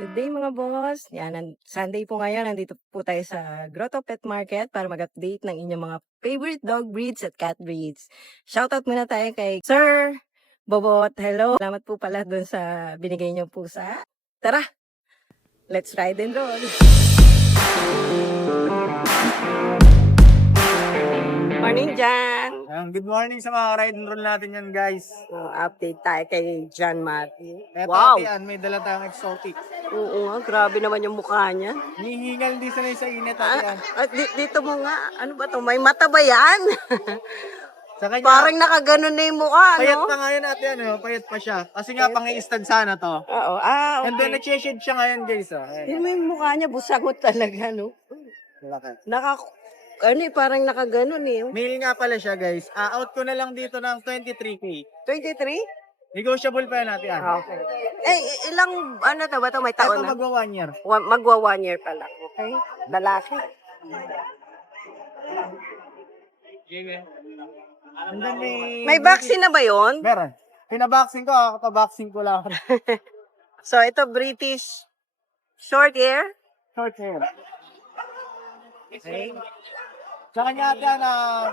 Good day mga boss. Yan, Sunday po ngayon. Nandito po tayo sa Grotto Pet Market para mag-update ng inyong mga favorite dog breeds at cat breeds. Shoutout muna tayo kay Sir Bobot. Hello. Salamat po pala dun sa binigay niyo pusa. Tara, let's ride and roll. Morning, Jan. Good morning sa mga ride and roll natin yan, guys. Update tayo kay John Matthew. Eto, Wow. Ate may dala tayong exotic. Oo nga, grabe naman yung mukha niya. Hihingal din sanay sa init, Ate Ann. Dito mo nga, ano ba to? May mata ba yan? Sa kanya, Parang nakaganon na yung mukha, payat no? pa ngayon, Ate Ann. Payat pa siya. Kasi nga, pang-i-stud sana to. Oo, And then, okay. nag-shade siya ngayon, guys. Tingnan mo yung mukha niya, busangot talaga, no? Laki. Parang nakaganon eh. Male nga pala siya, guys. Out ko na lang dito ng 23K. 23? Negotiable pa yan, Ate Ann. Okay. Ilang, ano to ba to? May taon Ito, na? magwa 1 year. Magwa 1 year pa lang, okay? Lalaki. And then, May vaccine na ba yon? Meron. Pinaboxing ko, kakataboxing ko lang. So, ito British short hair. Short hair. Okay. Sa kanya ate,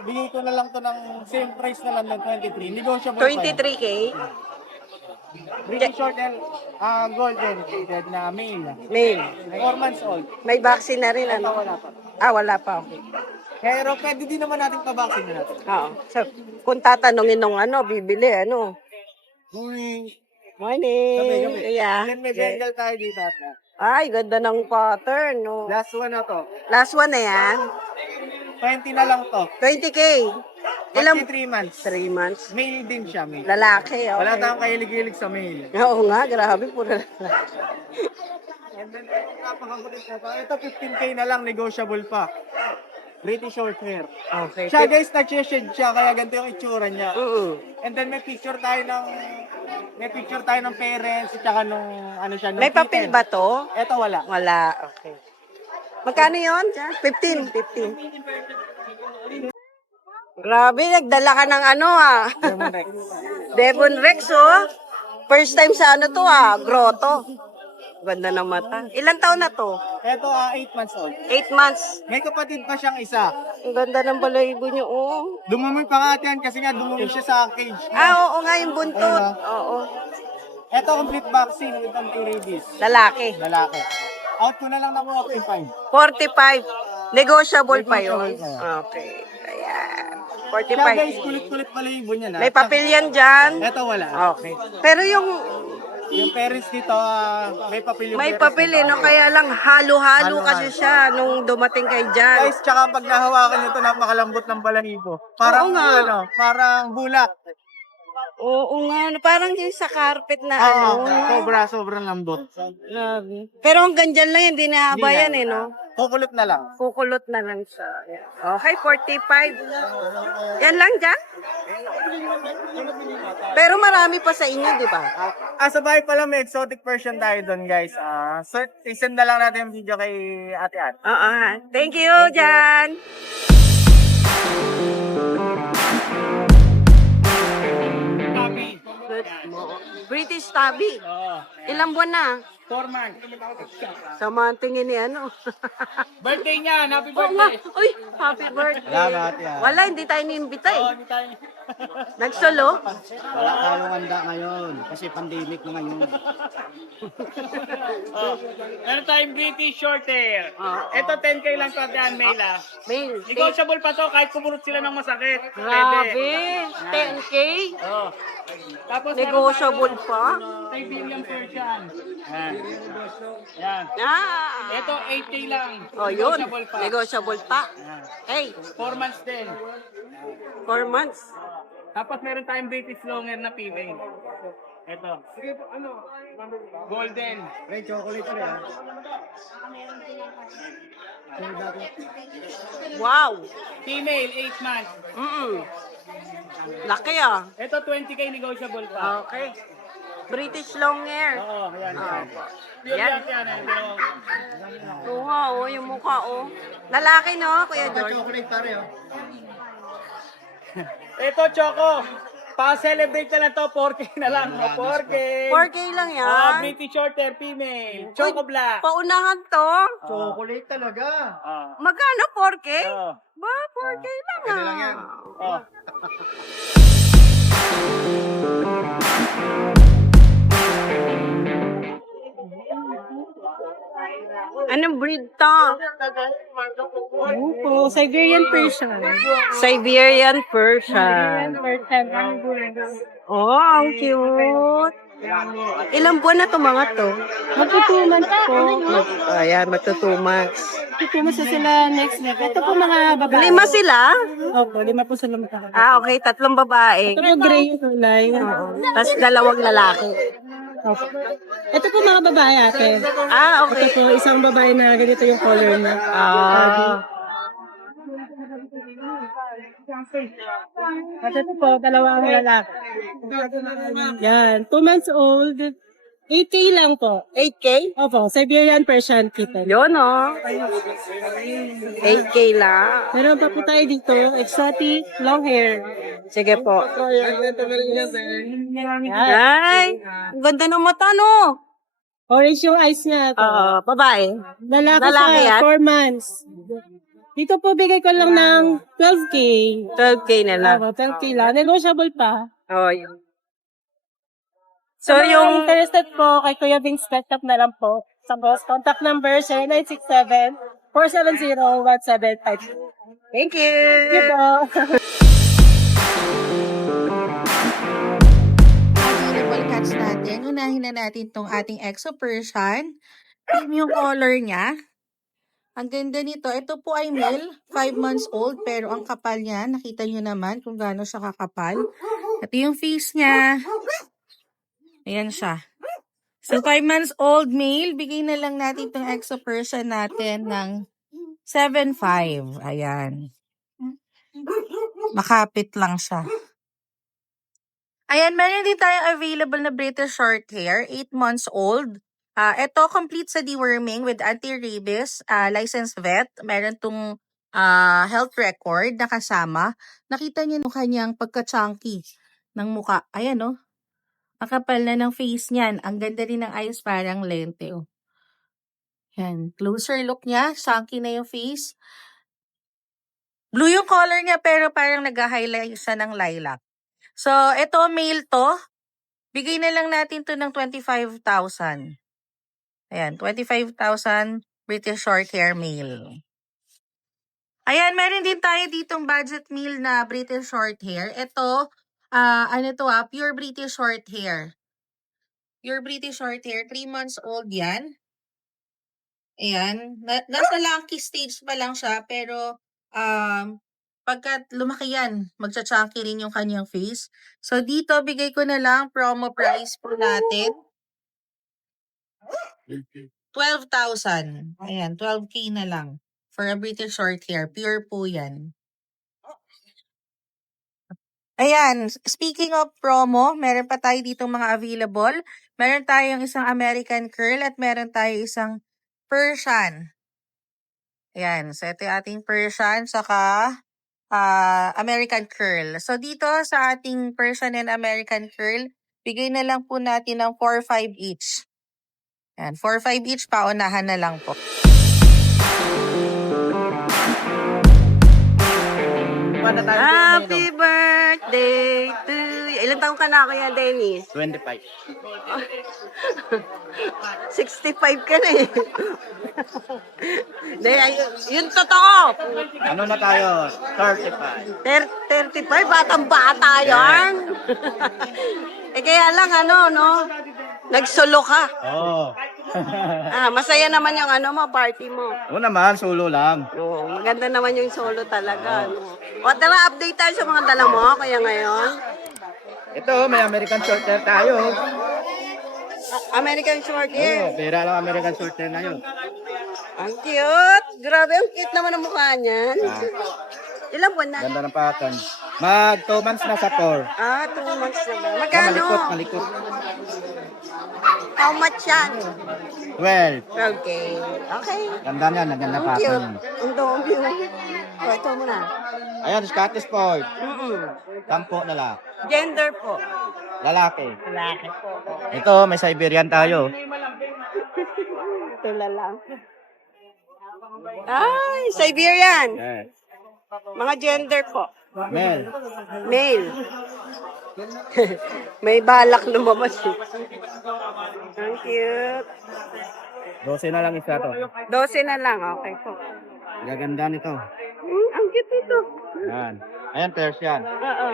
bigay ko na lang to ng same price na lang ng 23. Negotiable pa yan. 23K. British short hair, golden shaded na male. Male. 4 months old. May vaccine na rin, Ito ano? wala pa. Wala pa, okay. Pero pwede din naman natin pa-vaccine na natin. Oo. So, kung tatanungin nung ano, bibili, ano? Morning. Morning. Gabi. Yeah. Then may Bengal tayo dito ate. Ay, ganda ng pattern, no? Last one na to. Last one na yan. 20 na lang to. 20K. Ilang? 3 months. 3 months. Male din siya, male. Lalaki, okay. Wala tayong kahilig-hilig sa male. Oo nga, grabe, puro lalaki. And then, napakakulit na to. Ito 15K na lang, negotiable pa. British short hair. Okay. Siya guys, nag-shade siya, kaya ganito yung itsura niya. And then may picture tayo ng parents, at saka nung ano siya. Nung May papel ba to? Ito wala. Wala, okay. Magkano yun? 15. Grabe, nagdala ka ng ano German Rex. Devon Rex, oh. First time sa ano to grotto. Ganda ng mata. Ilan taon na to? Ito 8 months old. 8 months. May kapatid pa siyang isa. Ang ganda ng balahibo niyo, oh. Dumumi pa nga yan kasi nga dumumi siya sa cage. Oo nga, yung buntot. Oo. Ito complete vaccine with anti-rabies. Lalaki. Lalaki. Out ko na lang ng 45. 45. Negotiable pa yun. Negotiable pa. Okay. Ayan. Siya guys, 45. kulit-kulit pala yung niya na. May papel yan dyan. Ito wala. Okay. Pero yung Yung parents dito, may papel yung may parents papel nito. no? Kaya lang halo-halo Halo-halo. kasi siya nung dumating kay Jan. Guys, tsaka pag nahawakan nito, napakalambot ng balahibo. Parang Oo nga. parang bulak. Oo nga, parang yung sa carpet na Sobrang lambot. Grabe. Pero hanggang dyan lang, hindi na haba Hindi yan na. no? Kukulot na lang. Kukulot na lang siya. Okay, 45. Yan lang dyan? Pero marami pa sa inyo, di ba? Sa bahay pala may exotic version tayo doon, guys. So, isend na lang natin yung video kay Ate Ann. Oo. Thank you, Jan. British Tabby. Ilang buwan na? 4 months. Sama ang tingin ni ano. Birthday niya, happy Oo nga. Uy, happy birthday. Salamat, yan. Wala, hindi tayo niimbita eh. Nagsolo? Wala tayong handa ngayon kasi pandemic na ngayon. Meron tayong British short hair. Oo. Ito 10K lang to yan, Mela. Mail. Negotiable pa to kahit kumulot sila ng masakit. Grabe. 10K? Oh. Tapos Negotiable pa? Siberian Persian. Yan. Yan. Ito 8K lang. Oh, yun. Negotiable pa. Negotiable pa. Hey, 4 months din. 4 months. Tapos meron tayong British long hair na female. Ito. Golden. Red chocolate rin. Wow. Female, 8 months. Laki Ito 20K negotiable pa. Okay. British long hair. Oo, yan. Yan. Yan. Oo nga, yung mukha, Lalaki, no, Kuya George? Chocolate pare, Ito, Choco. Pa-celebrate na lang to, 4K na lang. 4K. 4K lang Oh, yan. British short hair female. Choco black. Paunahan to. Chocolate talaga. Magkano 4K? Oh. Ba, 4K lang Pwede lang yan. Oh. Anong breed to? Opo, Siberian Persian. Siberian Persian. Oh, ang cute. Ilang buwan na to mga to? Magtutuman po. Ayan, magtutuman. Magtutuman sila next week. Ito po mga babae. 5 sila? Opo, 5 po sila magkakapatid. Ah, okay. 3 babae. Ito po gray yung kulay. Tapos 2 lalaki. Opo. Ito po mga babae ate. Ah, Ito okay. po isang babae na ganito yung color niya. Ah, At ito po, dalawang lalaki. Yan, 2 months old. 8K lang po. 8K? Opo, Siberian Persian kitten. Yun, oh. 8K lang. Meron pa po tayo dito, exotic, long hair. Sige po. Yan. Ay, ang ganda ng mata, no? Orange yung eyes niya. Oo, babae. Lalaki, Lalaki yan? siya, 4 months. Dito po bigay ko lang ng 12K. 12K na lang. 12K lang. Negotiable pa. Oh, yun. So, Sa mga yung... interested po kay Kuya Bing Pet Shop na lang po. Sa boss, contact number 0967-470-1752. Thank you! Thank you po. Available cats natin. Unahin na natin tong ating Exo Persian. Premium color niya. Ang ganda nito. Ito po ay male, 5 months old, pero ang kapal niya, nakita nyo naman kung gaano siya kakapal. Ito yung face niya. Ayan siya. So, 5 months old male, bigay na lang natin itong Exo Persian natin ng 7.5. Ayan. Makapit lang siya. Ayan, meron din tayong available na British short hair, 8 months old. Ito, complete sa deworming with anti-rabies, licensed vet. Meron tong health record na kasama. Nakita niyo yung kanyang pagka-chunky ng muka. Ayan, oh. Ang kapal na ng face niyan. Ang ganda rin ng eyes, parang lente, oh. Yan. Closer look niya. Chunky na yung face. Blue yung color niya, pero parang nag-highlight siya ng lilac. So, ito, male to. Bigay na lang natin to ng 25,000. Ayan, 25,000 British short hair male. Ayan, meron din tayo ditong budget meal na British short hair. Ito, pure British short hair. Pure British short hair, 3 months old yan. Ayan, nasa lanky stage pa lang siya, pero pagkat lumaki yan, magcha-chunky rin yung kanyang face. So, dito, bigay ko na lang promo price po natin. 12,000. Ayan, 12K na lang. For a British short hair. Pure po yan. Ayan, speaking of promo, meron pa tayo dito mga available. Meron tayong isang American Curl at meron tayo isang Persian. Ayan, so ito yung ating Persian, saka American Curl. So dito sa ating Persian and American Curl, bigay na lang po natin ng 4-5 each. Ayan, 4-5 each, paunahan na lang po. Happy birthday to you. Ilang taong ka na, Kuya Dennis? 25. 65 ka na eh. Yun totoo. Ano na tayo? 35. 35, batang-bata yan. Eh kaya lang no? Nagsolo ka. Oo. Masaya naman yung party mo. Oo naman, solo lang. Oo, maganda naman yung solo talaga. No? O tara, update tayo sa mga dala mo, kaya ngayon. Ito, may American short hair tayo. American short hair. Oo, pera lang American short hair na yun. Ang cute. Grabe, ang cute naman ang mukha niyan. Ilang buwan na? Ganda ng pattern. Mag 2 months na sa 4. 2 months na ba? Magkano? Malikot. How much yan? 12. Okay. Okay. Ganda niyan, ganda Ang pattern. cute. Ang dami. O, ito muna. Ayan, Scottish Fold. Mm-mm. 10 na lang. Gender po. Lalaki. Lalaki po. Ito, may Siberian tayo. Ito lang. Ay, Siberian. Yes. Mga gender po. Male. Male. May balak lumabas eh. Ang cute. 12 na lang isa to. 12 na lang. Okay po. Gaganda nito. Ang cute nito. Ayan. Ayan, Persian. Oo.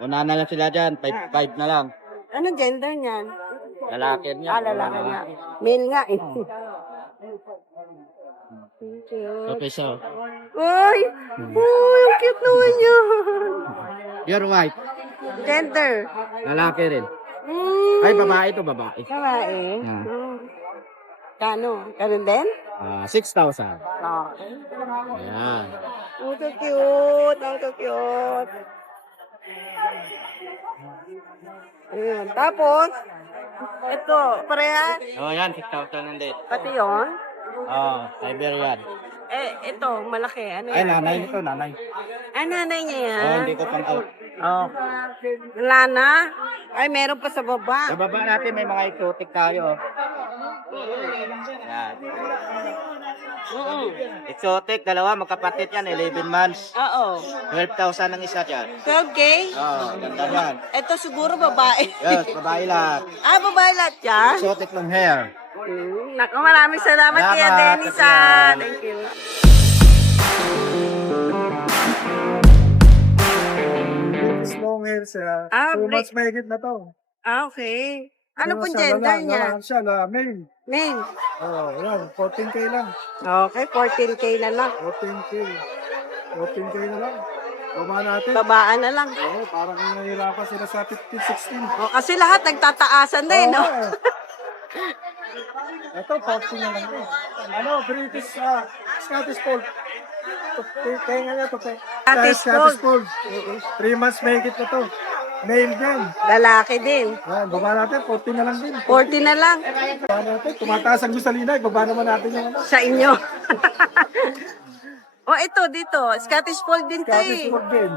Una na lang sila dyan. 5 na lang. Anong gender niyan? Lalaki niya. Lalaki nga. Male nga eh. Cute. Okay, so. Uy! Uy, ang cute naman yun. Pure white. Gender. Lalaki rin. Mm. Ay, babae to, babae. Babae. Yan. Kano? Ganun din? 6,000. Oo. Ayan. Ang cute. Ang cute. Ayun. Tapos, ito, pareha. Oh, yan, 6,000 lang din. Pati yun. Oh, Siberian. Ito, malaki. Ano Ay, yan? nanay nito, nanay. Nanay niya yan. Oh, hindi ko pang out. Oh. Lana? Ay, meron pa sa baba. Sa baba natin may mga exotic tayo. Yan. Exotic, dalawa, magkapatid yan, 11 months. Oo. 12,000 ang isa dyan. 12K? Oh, ganda yan. Ito siguro babae. Yes, babae lang. Babae lahat yan? Exotic long hair. Naku, maraming salamat kaya Salamat, Dennis. Tatiana. Thank you. Long hair siya. Ah, 2 break. months mahigit na to. Okay. Ano Pero pong siya, gender lala- niya? lalaki siya, male. Male. Oh, yan, 14K lang. Okay, 14K na lang. 14K. 14K na lang. Baba natin. Babaan na lang. Oo, parang nahihirapan sila sa 15, 16. Kasi lahat nagtataasan na no? Oo, eh. Ito, 14 na lang eh. Ano, British, Scottish Fold. Tenga niya to. Scottish Fold. 3 months mahigit na to. Male din. Lalaki din. Yan, baba natin, 14 na lang din. 40 na lang Baba natin, tumataas ang gusalina, baba naman natin yung ano. sa inyo. Ito dito. Scottish Fold din to Scottish eh. Fold din.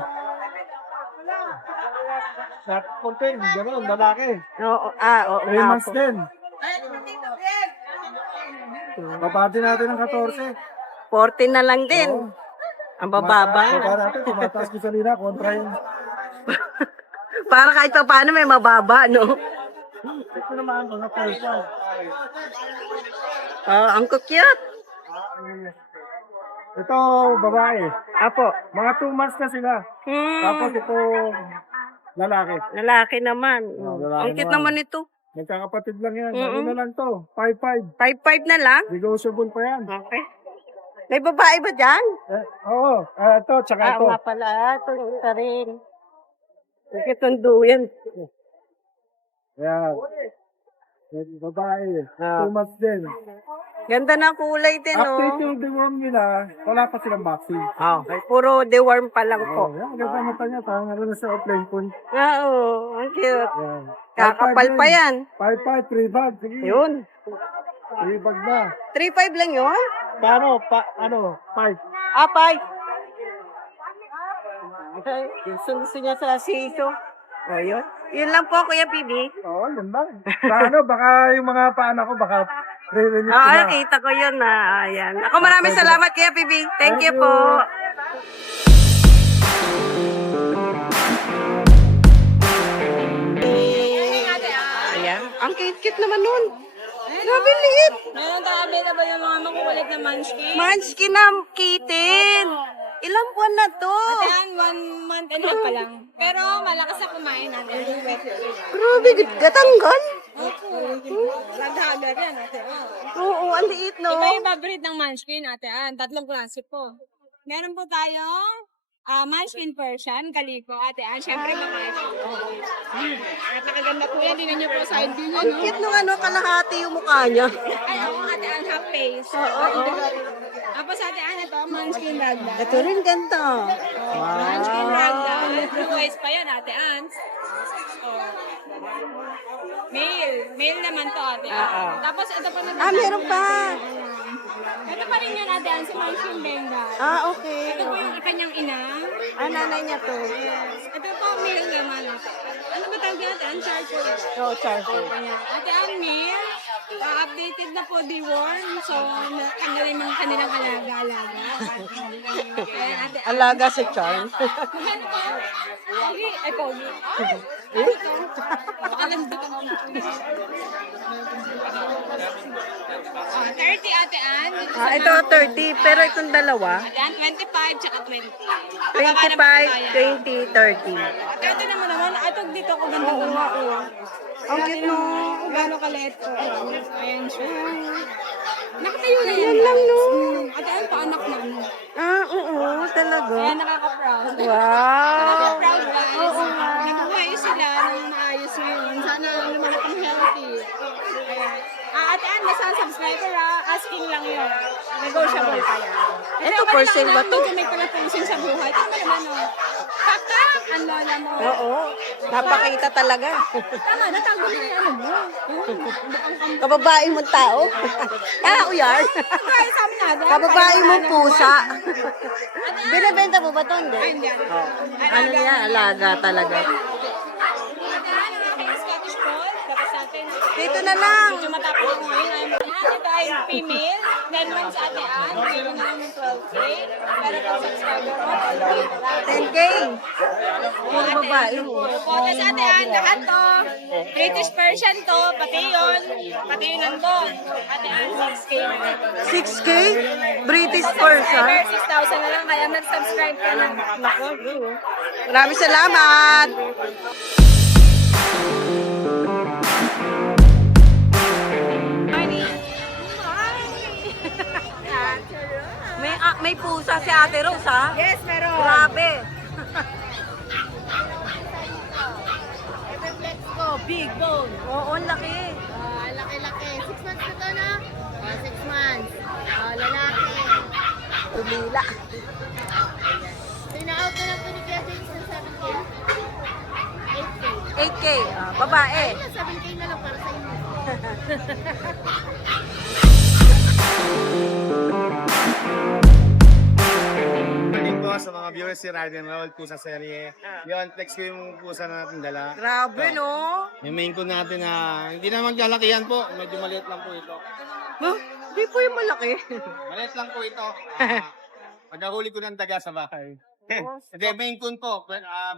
Scottish Fold din, gano'n, lalaki. Oo. 3 months din. Baba din natin ng 14. 14 na lang din. Oo. Ang bababa. Baba natin, tumataas gusalina kontra yung... Para kahit pa paano may mababa, no? Ito naman, mga Persian. Ang cute. Ito, babae. Apo. Mga 2 months na sila. Tapos ito, lalaki. Lalaki naman. lalaki Ang cute naman. naman ito. Nagkakapatid lang yan. Ano na lang to? 5'5". 5'5 na lang? Negotiable pa yan. Okay. May babae ba dyan? Oo, ito, tsaka ito. Nga pala. Ito isa rin. Ang cute ng duyan. Yan. Babae. 2 months din. Ganda ng kulay din, Update no? yung deworm nila, wala pa silang vaccine. Okay. Puro deworm pa lang po. Oh, yan, ganda mata niya. Parang ano na sa offline point. Oo. Ang cute. Yan. Kakapal pa yan. 5'5", 3 bag. Sige. Yun. 3 bag na. 3'5 lang yun? Paano? 5. Apay. Okay. Gusto niya sa siso. O, yun. Yun lang po, Kuya PB. Oo, yun lang. Sa ano, baka yung mga paanak ko, baka re-release ko Oo, na. nakita ko yun na. Ayan. Ako maraming salamat, Kuya PB. Thank you po. Ayan. Ang cute-cute naman nun. Grabe liit. Meron tayo available yung mga makukulit na munchkin. Munchkin na kitten. Ilang buwan na to? Yan, 1 month and a half pa lang. Pero malakas na kumain natin. Grabe, gatanggal. Naghagar yan, ate. Oo, ang liit, no? Iba-iba breed ng munchkin, ate. 3 klase po. Meron po tayong munchkin Persian, kaliko, ate. Siyempre, mga napakaganda po yan. Tingnan niyo po sa ID niya, Ang no? cute nung ano, kalahati yung mukha niya. Ay, ako, ate, half face. Oo. Tapos, ate, ito, munchkin ragdoll. Ito rin ganda. Munchkin ragdoll. Blue eyes pa yan, ate Ans. Oh. Male. Male naman to, ate. Tapos, ito pa na. Meron pa. Ito pa rin yun, ate Ann, si Mansion Bengal. Ah, okay. Ito po yung kanyang ina. Ah, nanay niya to. Yes. Ito po, male naman. Ano ba tawag natin? Uncharted. Oh, Charcoal. Ayan. Ate Ann, male. Updated na po di worm. So, tanggalin mga kanilang alaga-alaga. Ayan, ate Ann. Alaga si Charm. Magkano po? Pogi? Ay, pogi. Ay! Ano to? Alam ba ito? 30, ate Ann. Dito sa Ito 30, pero itong dalawa, Ate Ann, 25 tsaka 20. 25, 20, 30. At ito naman, atog dito ko ganda ko. Ang cute no. Gano'ng kalit ko. Ayan siya. Nakatayo na yan. Yan lang, no? Ate Ann, paanak na. Ah, oo, talaga. Kaya nakaka-proud. Wow. Nakaka-proud guys. Nabuhay sila ng maayos ngayon. Sana naman akong healthy. Ayan. Ate Ann, basta ang subscriber asking lang yun. Negotiable pa yan. Ito, for sale ba to? Medyo may palapusin sa buhay. Tama naman o. Pakak! Ang lola mo. Oo, napakita talaga. Tama, natago na yung ano mo. Kababae mong tao. Ah, uyar. Kaya sa amin na. Kababae mong pusa. Binibenta mo ba ito? Hindi. Ay, hindi. Ano niya, alaga talaga. Scottish Fold. Tapos natin. Dito na lang. Medyo matapos ko ngayon. Ito ay female. 10 months ate Ann. Dito na lang yung 12K. Pero pag subscriber mo, 10K. Puro babae mo. Tapos ate Ann, lahat to. British Persian to. Pati yun. Pati yun nandun. Ate Ann, 6K na lang. 6K? British person? 6,000 na lang. Kaya nag-subscribe ka na. Maraming salamat. May pusa si Ate Rose, ha? Yes, meron. Grabe. Big bone. Oo, ang laki. Laki-laki. 6 months na to na? 6 months. Lalaki. Tumila. Pina-out na lang to ni Kuya James ng 7K. 8K. 8K. Babae. Ayun, 7K na lang para sa inyo. Morning po sa mga viewers si Ride and Roll po sa serye. Yun, text ko yung pusa na natin dala. Grabe, no? Yung main ko natin na hindi na maglalakihan po. Medyo maliit lang po ito. Huh? Di po yung malaki. Maliit lang po ito. Pagkahuli ko ng daga sa bahay. Hindi, main kun po.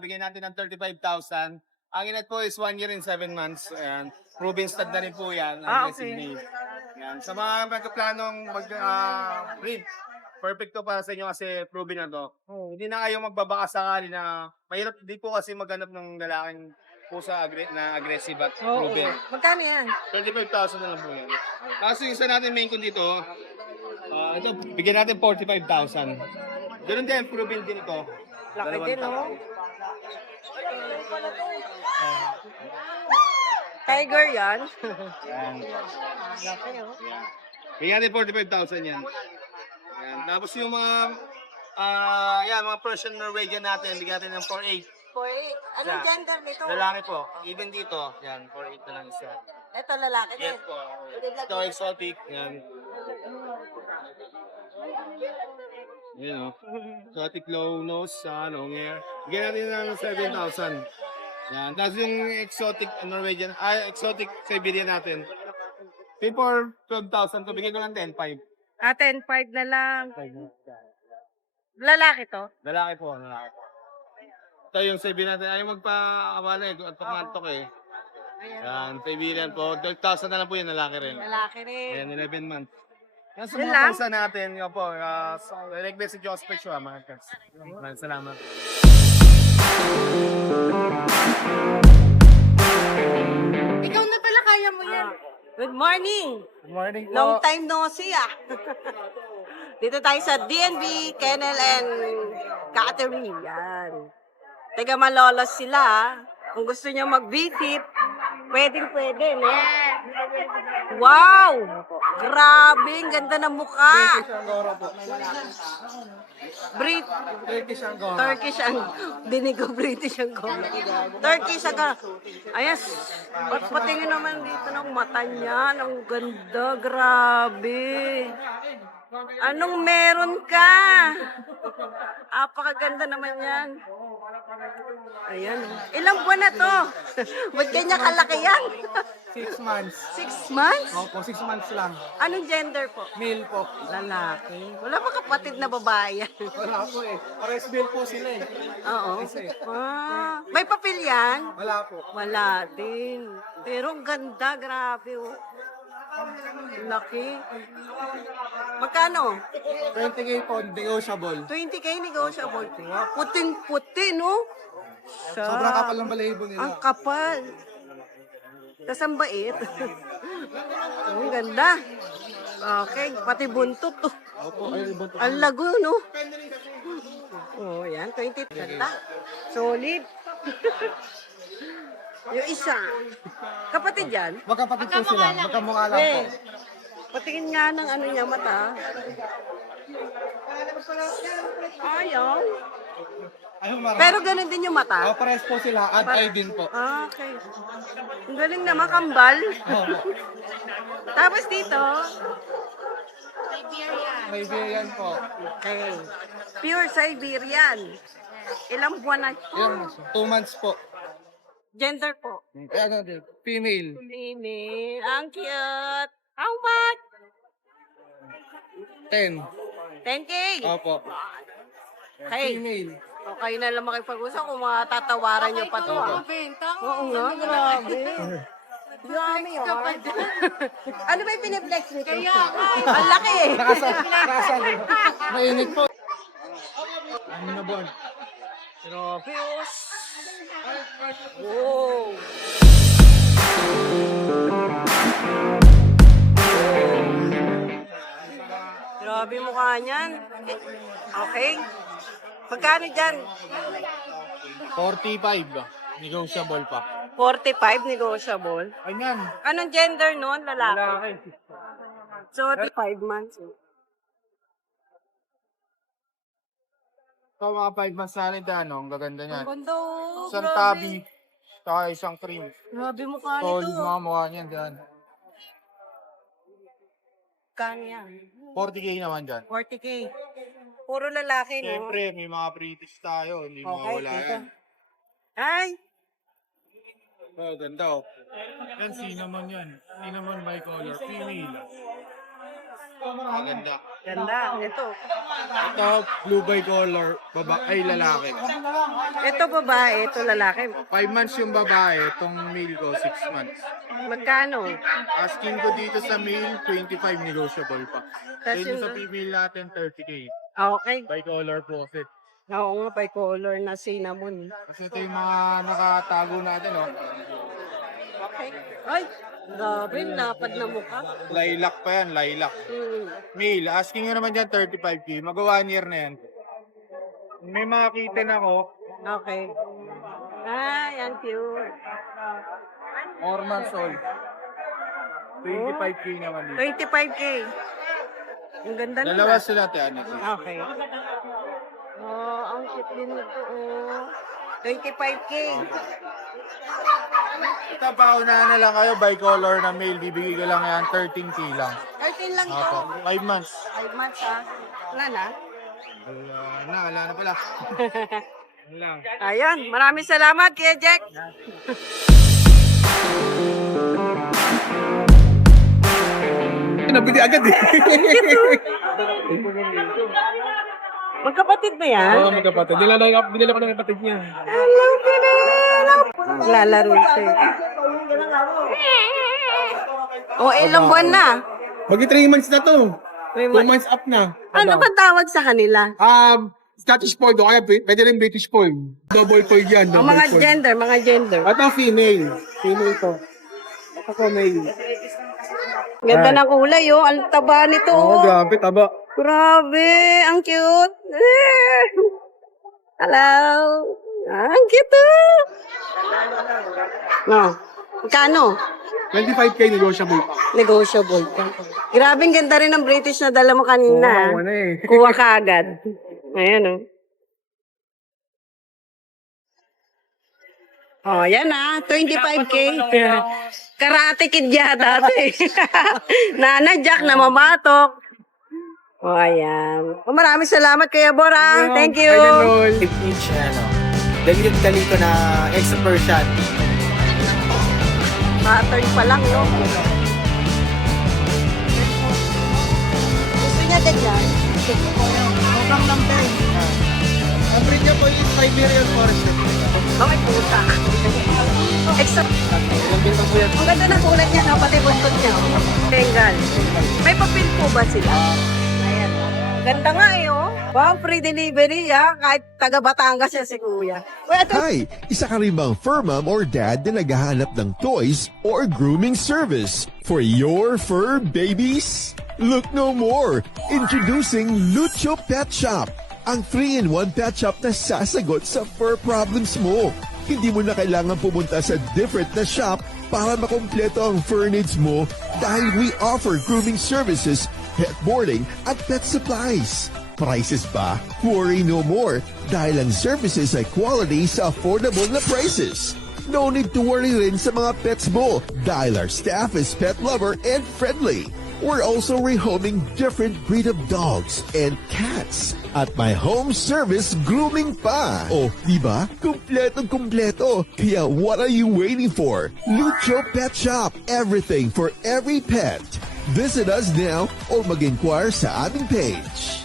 Bigyan natin ng 35,000. Ang inat po is 1 year and 7 months. Ayan. Proven stud na rin po yan. Okay. Ayan. Sa mga magkaplanong mag-breed, perfect to para sa inyo kasi proven na to. Hindi na kayo magbabaka sakali na mahirap di po kasi maghanap ng lalaking pusa na aggressive at proven. Magkano yan? 35,000 na lang po yan. Kaso yung isa natin main kun dito, ito, bigyan natin 45,000. Ganun din, proven din ito. Laki din, no? Tiger yan. Yan. Laki, oh. Bigyan natin 45,000 yan. Yan. Tapos yung mga, mga Persian Norwegian natin, bigyan natin ng 4,800. Anong Yeah. gender nito? Lalaki po. Even dito, yan, 4,800 na lang isa. Ito, lalaki din. Yes po. Ito, exotic. Yan. Yan o. Exotic low nose, long hair. Bigyan natin ng 7,000. Yan. Tapos yung exotic Norwegian, exotic Siberian natin. Before 12,000 to, bigyan ko ng 10,500. 10,500 na lang. Lalaki to? Lalaki po, lalaki. Ito yung Siberian natin. Ayaw magpa-awala eh. Antok-antok eh. Yan, Siberian po. 12,000 na lang po yung lalaki rin. Lalaki rin. Yan, 11 months. Yan sa Yun mga lang? pusa natin, yun po, direct message yung special, mga cats. Maraming salamat. Ikaw na pala, kaya mo yan. Good morning. Good morning po. Long time no see, ah. Dito tayo sa DNB, Kennel and Catering. Yan. Taga Malolos sila, ah. Kung gusto nyo mag-visit, pwede, no? Wow! Grabe, ang ganda ng mukha. Turkish Angora. Turkish ang dinig ko British ang Turkish ang ayas. Patingin naman dito ng mata niya. Ang ganda, grabe. Anong meron ka? Apakaganda naman yan. Ayan. Ilang buwan na to? Ba't ganyan kalaki yan? 6 months. 6 months? Opo, 6 months lang. Anong gender po? Male po. Lalaki. Wala pa kapatid na babae yan. Wala po eh. Pares male po sila eh. Oo. May papel yan? Wala po. Wala din. Pero ang ganda, grabe oh. Laki. Magkano? 20K po, negotiable. 20K negotiable. Puting-puti, no? Sobrang kapal ng balahibo nila. Ang kapal. Tas ang bait. Oh, ang ganda. Okay, pati buntot to. Opo, ay ibang Ang lago, no? Oh, yan. 20. Ganda. Solid. Yung isa. Kapatid yan? Magkapatid po sila, magkamukha lang po. Eh, patingin nga ng ano niya, mata. Ayaw. Ayun, marami. Pero ganun din yung mata. Oh, pares po sila, add eye din po. Ah, okay. Ang galing naman, kambal. Tapos dito, Siberian po. okay. Pure Siberian. Ilang buwan na? Yan, 2 months po. Gender po. Ano din, female. Mimi, ang cute. How much? 10. 10K. Opo. Okay. Female. Okay na lang makipag-usap kung matatawaran niyo pa to. Ah. Oo nga, grabe. Grabe yun. Ano ba yung piniplex nito? Kaya ang laki eh. Nakasal. Mainit po. Ano na buwan? Grabe oh. Wow. Grabe mukha niyan. Okay. Magkano dyan? 45. Negotiable pa. 45 negotiable. Ayan. Anong gender nun? Lalaki. So, 5 months. Ito mga 5 months na rin ano, ang gaganda niyan. Ang ganda oh. Isang Grabe. tabi, saka isang cream. Grabe mukha Solid nito. mga mukha niyan dyan. Kano yan? 40K naman dyan. 40K. Puro lalaki, no? Siyempre, may mga British tayo, hindi Okay, mawawala dito. yan. Ay! Oh, ganda oh. Yan, cinnamon yan. Cinnamon bicolor, female. Maganda. Ganda. Ito. Ito, blue bicolor, ay lalaki. Ito babae, ito lalaki. 5 months yung babae, itong male ko, 6 months. Magkano? Asking ko dito sa male, 25 negotiable pa. Tas Then yun, sa female natin, 30K. Okay. Bicolor faucet. Oo nga, by color na cinnamon. Kasi ito yung mga nakatago natin, oh. Okay. Ay! Grabe, lapad na mukha. Lilac pa yan, lilac. Male, asking nyo naman dyan 35K. Mag-1 year na yan. May mga kitten ako, Okay. Ay, ang cute. 4 months old. 25K naman dito. 25K. Ang ganda nila. Dalawa sila, Tiana. Okay. Oh, ang cute din nito. Oh. 25K. Ito, paunahan na lang kayo, bicolor na male. Bibigay ko lang yan, 13K lang. 13 lang to. Opo, 5 months. 5 months ha. Wala na. Wala na pala. Wala lang. Ayan, maraming salamat Kuya Jack. Nabili agad eh. Magkapatid ba yan? Oo, magkapatid. Dinala ko ng kapatid niya. Hello, Pinelo! Lalaro siya. O, ilang buwan na? Magi 3 months na to. 2 months. months up na. Ano ba tawag sa kanila? Scottish Fold o kaya pwede rin British Fold. Double Fold yan. O, mga gender, mga gender. Ito female. Female to. Ito male. Ganda ng kulay, oh. Ang taba nito, Oo, oh. grabe, taba. Grabe, ang cute. Hello. Ang cute, oh. No. Kano? 25K negotiable pa. Negotiable. Grabing ganda rin ng British na dala mo kanina. Oo, ano eh. Kuha ka agad. Ayan, oh. Oh, yan ah. 25K. Karate kid yata dati. Nana Jack na mamatok. O, ayan. O, maraming salamat, Kuya Bora. Thank you. Each, David Calico na extra Persian. Pattern pa lang, no? Gusto niya ganyan? Sobrang lambing. Ang breed niya po is Siberian Forest. Okay, puta. Extra. Lambing pa po yan. Ang ganda ng kulay niya, no? Pati buntot niya. Oh. Bengal. May papel po ba sila? Ayan. Ganda nga eh, oh. Wow, free delivery, ha? Kahit taga Batangas siya si Kuya. Well, ito, Hi! Isa ka rin bang fur mom or dad na naghahanap ng toys or grooming service for your fur babies? Look no more! Introducing Lucho Pet Shop, ang 3-in-1 pet shop na sasagot sa fur problems mo. Hindi mo na kailangan pumunta sa different na shop para makompleto ang fur needs mo dahil we offer grooming services, pet boarding at pet supplies. Prices ba? Worry no more dahil ang services ay quality sa affordable na prices. No need to worry rin sa mga pets mo dahil our staff is pet lover and friendly. We're also rehoming different breed of dogs and cats at my home service grooming pa. Oh, di ba? Kumpletong-kumpleto. Kaya what are you waiting for? Lucho Pet Shop. Everything for every pet. Visit us now or mag-inquire sa aming page.